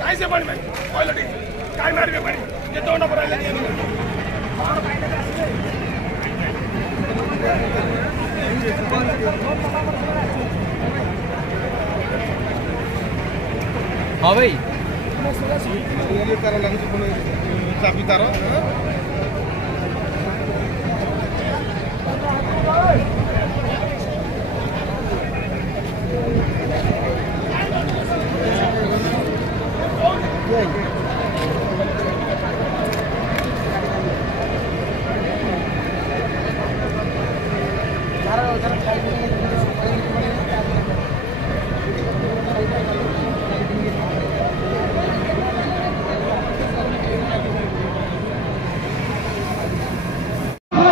कैसे बन भाई क्वालिटी काय मारबे बनी ये तोंड पर आले हाँ भाई ये तार लगे चाबी तार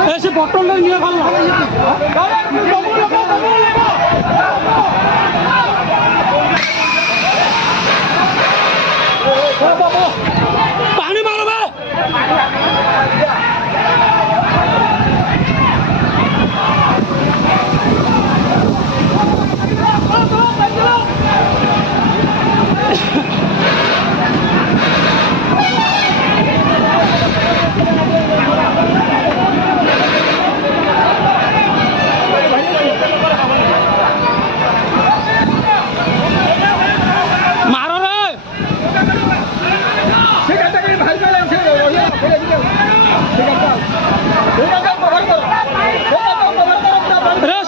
ऐसे बॉटल निये ভালো পানি মারবে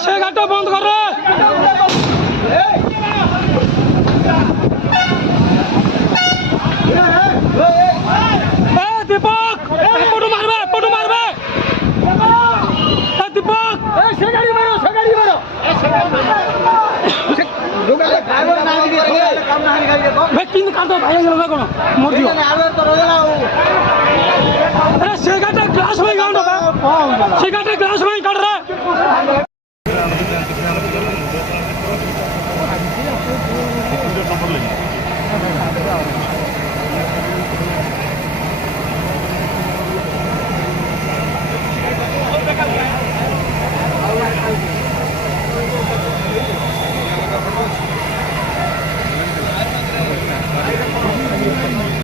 से घाटा बंद कर दीपक पटू मारबे दीपक किन काटो भाई गल कोन मोर दियो अरे से घाटा ग्लास में गांडो से घाटा ग्लास में काट रे